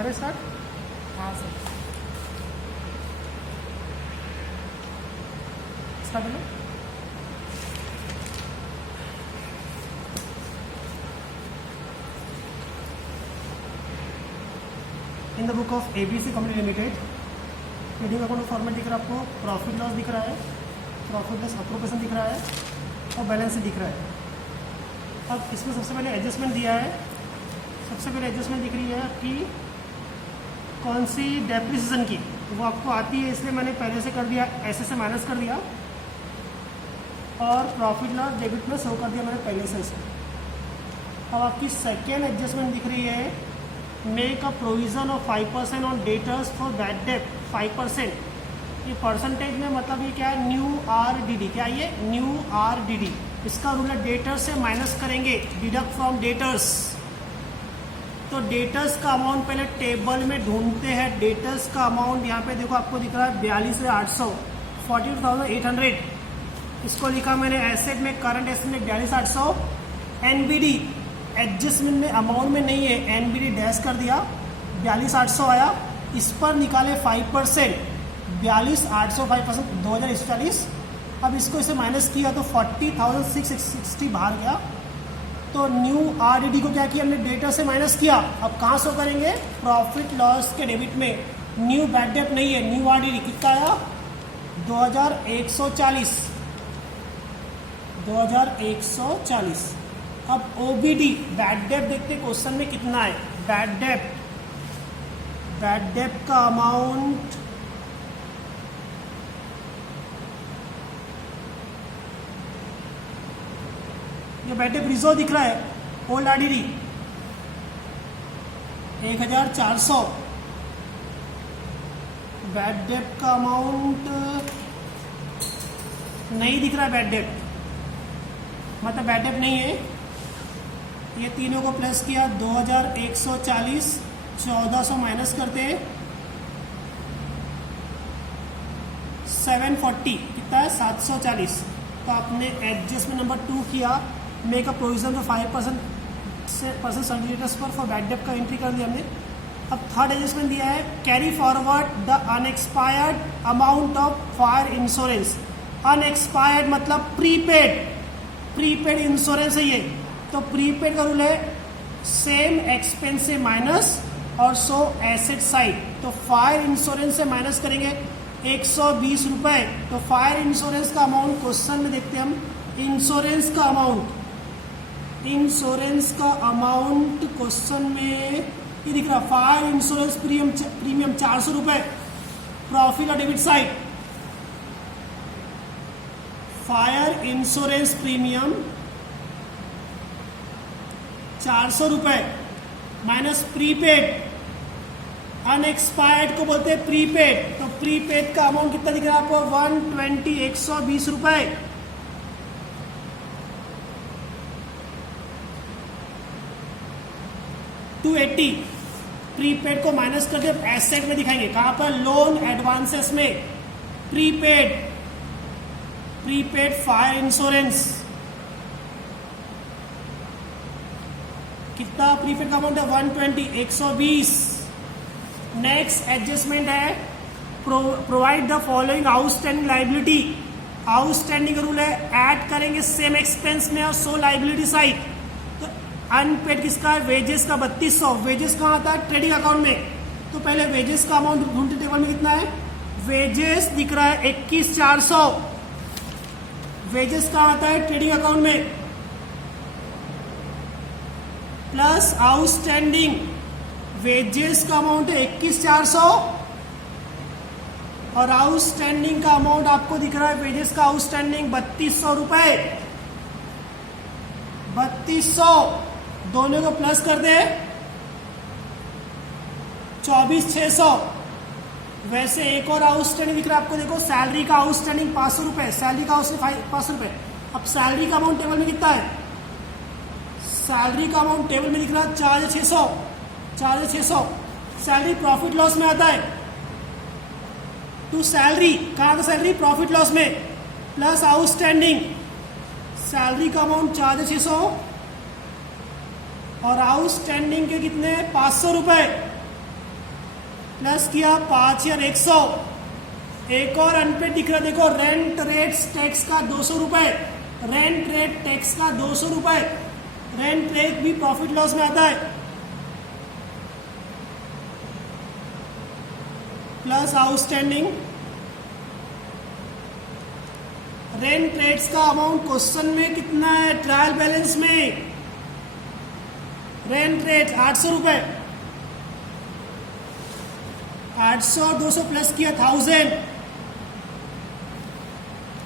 करें स्टार्ट? हाँ sir. Start करो। In the book of ABC company limited trading account format दिख रहा है आपको, प्रॉफिट लॉस दिख रहा है, प्रॉफिट लॉस अप्रोप्रिएशन दिख रहा है और बैलेंस शीट दिख रहा है। अब इसमें सबसे पहले एडजस्टमेंट दिया है। सबसे पहले एडजस्टमेंट दिख रही है कि कौन सी डेप्रिसिएशन की, वो आपको आती है, इसलिए मैंने पहले से कर दिया, ऐसे से माइनस कर दिया और प्रॉफिट लॉस डेबिट में शो कर दिया मैंने पहले से इसको। अब आपकी सेकेंड एडजस्टमेंट दिख रही है, make a provision of 5% on debtors for bad debt 5%। ये परसेंटेज में मतलब ये क्या है, न्यू RDD, क्या ये न्यू RDD, इसका रूल है डेटर्स से माइनस करेंगे, डिडक्ट फ्रॉम डेटर्स। तो डेटर्स का अमाउंट पहले टेबल में ढूंढते हैं। डेटर्स का अमाउंट यहाँ पे देखो आपको दिख रहा है 42,800, 42,800। इसको लिखा मैंने एसेट में, करंट एसेट में 42,800। NBD एडजस्टमेंट में अमाउंट में नहीं है, NBD डैश कर दिया, 42,800 आया। इस पर निकाले 5%, 42,800 5%, 2,140। अब इसको इसे माइनस किया तो 40,660 बाहर गया। तो न्यू RDD को क्या किया हमने, डेटा से माइनस किया। अब कहाँ शो करेंगे, प्रॉफिट लॉस के डेबिट में। न्यू बैड डेट नहीं है, न्यू RDD कितना आया, 2,140, 2,140। अब OBD बैड डेट देखते क्वेश्चन में कितना है। बैड डेट का अमाउंट ये बैड डेट रिजर्व दिख रहा है, ओल्ड RDD 1,400। बैड डेट का अमाउंट नहीं दिख रहा है, बैड डेट मतलब बैड डेट नहीं है। ये तीनों को प्लस किया, 2,140, 1,400 माइनस करते 740, कितना है 740। तो आपने एडजस्टमेंट नंबर 2 किया, मेक अ प्रोविजन तो 5% सर्टिफिकेट्स पर बैड डेट का एंट्री कर दिया हमने। अब थर्ड एडजस्टमेंट दिया है, carry forward the unexpired amount of fire insurance. Unexpired मतलब प्रीपेड इंश्योरेंस है ये। तो प्रीपेड का रूल है सेम एक्सपेंस से माइनस और सो एसेट साइड। तो फायर इंश्योरेंस से माइनस करेंगे 120 रुपए। तो फायर इंश्योरेंस का अमाउंट क्वेश्चन में देखते हैं हम। इंश्योरेंस का अमाउंट क्वेश्चन में ये दिख रहा, फायर इंश्योरेंस प्रीमियम 400 रुपए। प्रॉफिट और debit side, fire insurance premium 400 रुपए माइनस प्रीपेड। अनएक्सपायर्ड को बोलते हैं प्रीपेड। तो प्रीपेड का अमाउंट कितना दिख रहा है आपको, 120, 120 रुपए। प्रीपेड को माइनस करके एसेट में दिखाएंगे, कहां पर, लोन एडवांसेस में। प्रीपेड फायर इंश्योरेंस कितना, प्रीपेड का अमाउंट है 120, 120। नेक्स्ट एडजस्टमेंट है, provide the following outstanding liability. Outstanding का रूल है ऐड करेंगे सेम एक्सपेंस में और सो लाइबिलिटी साइड। तो अनपेड किसका है, वेजेस का 3200। वेजेस कहाँ आता है, ट्रेडिंग अकाउंट में। तो पहले वेजेस का अमाउंट ढूंढते, टेबल में कितना है, वेजेस दिख रहा है 21,400। वेजेस कहाँ आता है, ट्रेडिंग अकाउंट में, प्लस आउटस्टैंडिंग। वेजेस का अमाउंट है 21,400 और आउटस्टैंडिंग का अमाउंट आपको दिख रहा है, वेजेस का आउटस्टैंडिंग 3200 रुपए। 3200 दोनों को प्लस कर दे, 24,600। वैसे एक और आउटस्टैंडिंग दिख रहा है आपको, देखो सैलरी का आउटस्टैंडिंग 500 रुपए, सैलरी का आउटस्टैंडिंग 500 रुपए। अब सैलरी का अमाउंट टेबल में कितना है, सैलरी का अमाउंट टेबल में दिख रहा है 4,600, 4,600। सैलरी प्रॉफिट लॉस में आता है, टू सैलरी, कहाँ का सैलरी, प्रॉफिट लॉस में, प्लस आउटस्टैंडिंग। सैलरी का अमाउंट 4,600 और आउटस्टैंडिंग के कितने, 500 रुपए। प्लस किया 5,100, एक और अनपेड दिख रहा देखो, रेंट रेट टैक्स का 200 रुपए, रेंट रेट टैक्स का 200 रुपए, रेंट रेट भी प्रॉफिट लॉस में आता है। प्लस आउटस्टैंडिंग, रेंट रेट्स का अमाउंट क्वेश्चन में कितना है, ट्रायल बैलेंस में रेंट रेट 800 रुपए, 800 200 प्लस किया 1000,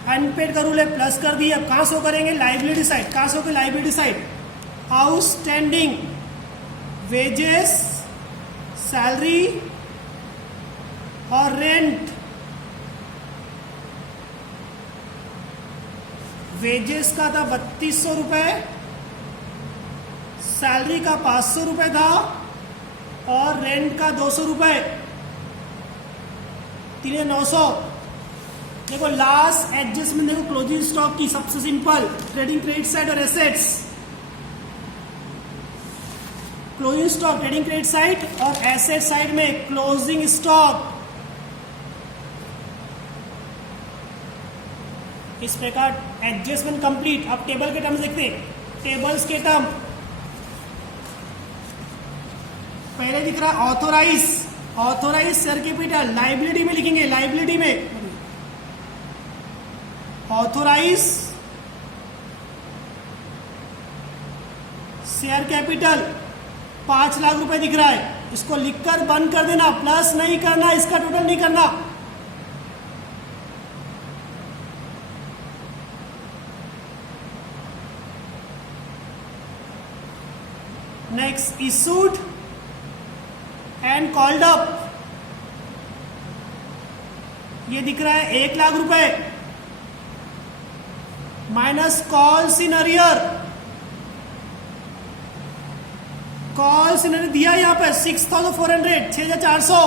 अनपेड का रूल है प्लस कर दिया। अब कहां से करेंगे, लाइबिलिटी साइड, कहां से liability side, outstanding wages, salary और रेंट। वेजेस का था 3200 रुपए, सैलरी का 500 रुपए था और रेंट का 200 रुपए, 3,900। देखो लास्ट एडजस्टमेंट देखो क्लोजिंग स्टॉक की, सबसे सिंपल, ट्रेडिंग क्रेडिट साइड और assets. Closing stock trading credit side और एसेट साइड में क्लोजिंग स्टॉक। इस प्रकार एडजस्टमेंट कंप्लीट। अब टेबल के टर्म्स देखते हैं, टेबल्स के टर्म पहले दिख रहा है authorise, authorise share capital liability में लिखेंगे, लाइबिलिटी में ऑथोराइज शेयर कैपिटल 5 लाख रुपए दिख रहा है, इसको लिखकर बंद कर देना, प्लस नहीं करना, इसका टोटल नहीं करना। Next issued and called up, ये दिख रहा है 1 लाख रुपए, minus calls in arrear, calls in arrear दिया यहां पे 6,400, 6,400।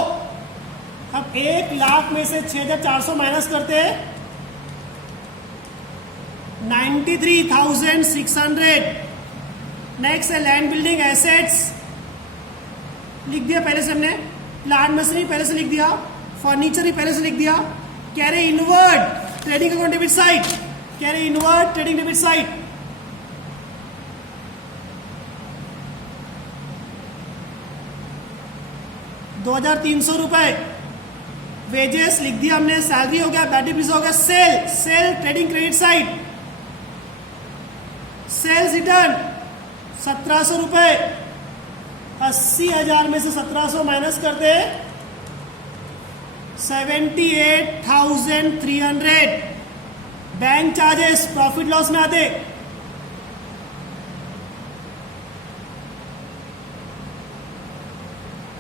अब 1 लाख में से 6,400 माइनस करते हैं 93,600। नेक्स्ट है लैंड बिल्डिंग एसेट्स, लिख दिया पहले से हमने, प्लांट मशीनरी पहले से लिख दिया, फर्नीचर ही पहले से लिख दिया। Carry inward trading account debit side, carry inward trading debit side. ₹2,300 wages लिख दिया हमने, सैलरी हो गया, बैटरी फीस हो गया, sale, sale trading credit side, sales return 1,700 रुपए, 80,000 में से 1,700 माइनस करते 78,300। बैंक चार्जेस प्रॉफिट लॉस में आते,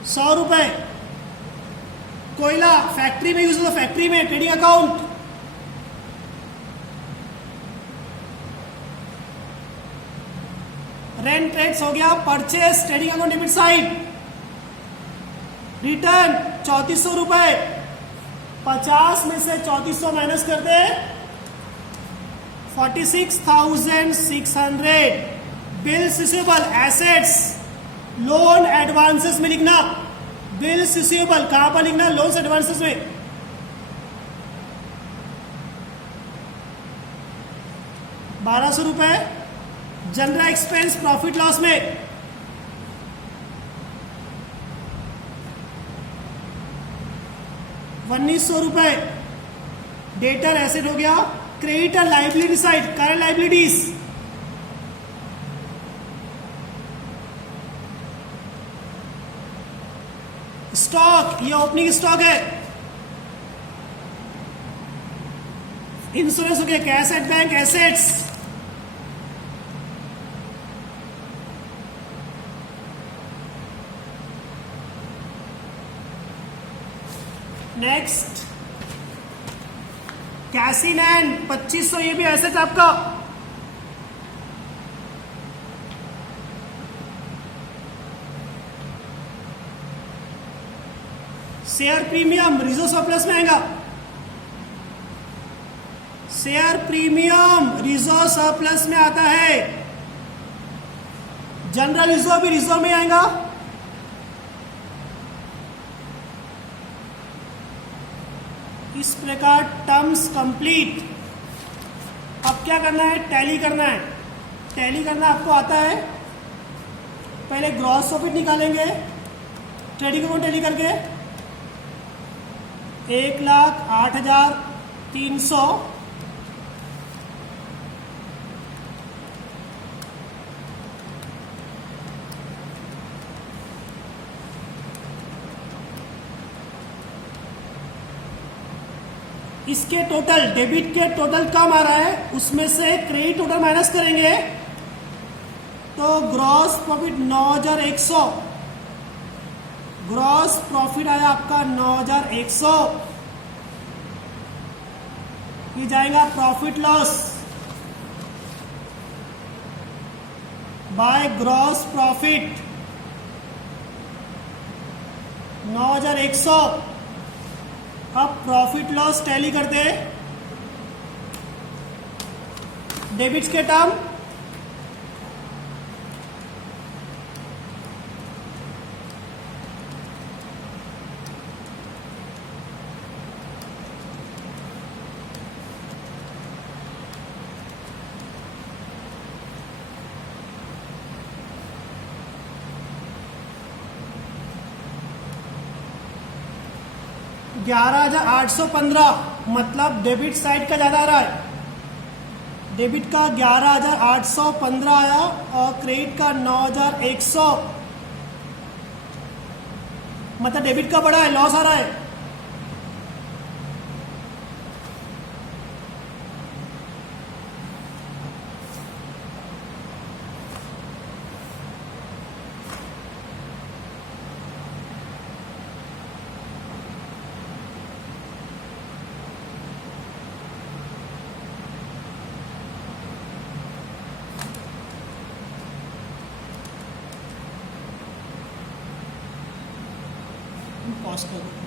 ₹100। कोयला फैक्ट्री में यूज होता, फैक्ट्री में ट्रेडिंग अकाउंट, रेंट टैक्स हो गया, purchase trading account debit side, return 3,400 रुपए, 50 में से 3,400 माइनस करते 46,600। Bills receivable assets, loan advances में लिखना, बिल्स रिसीवेबल कहां पर लिखना, लोन्स एडवांसेस में। ₹1,200। जनरल एक्सपेंस प्रॉफिट लॉस में ₹1,900। डेटर एसेट हो गया, creditor liability side, current liabilities, stock, ये ओपनिंग स्टॉक है, इंश्योरेंस हो गया, cash at bank assets, next cash in hand 2,500, ये भी एसेट आपका। शेयर प्रीमियम रिजर्व सरप्लस में आएगा, शेयर प्रीमियम रिजर्व सरप्लस में आता है, जनरल रिजर्व भी रिजर्व में आएगा, इस प्रकार टर्म्स कंप्लीट। अब क्या करना है, टैली करना है। टैली करना आपको आता है। पहले ग्रॉस प्रॉफिट निकालेंगे ट्रेडिंग अकाउंट टैली करके। 1,08,300 इसके टोटल डेबिट के टोटल कम आ रहा है, उसमें से क्रेडिट टोटल माइनस करेंगे तो ग्रॉस प्रॉफिट 9,100। ग्रॉस प्रॉफिट आया आपका 9,100। ये जाएगा profit loss by gross profit 9,100। अब प्रॉफिट लॉस टैली करते हैं। डेबिट्स के टर्म $11,815, मतलब डेबिट साइड का ज्यादा आ रहा है। डेबिट का 11,815 आया और क्रेडिट का 9,100, मतलब डेबिट का बड़ा है, लॉस आ रहा है। पॉज कर दो।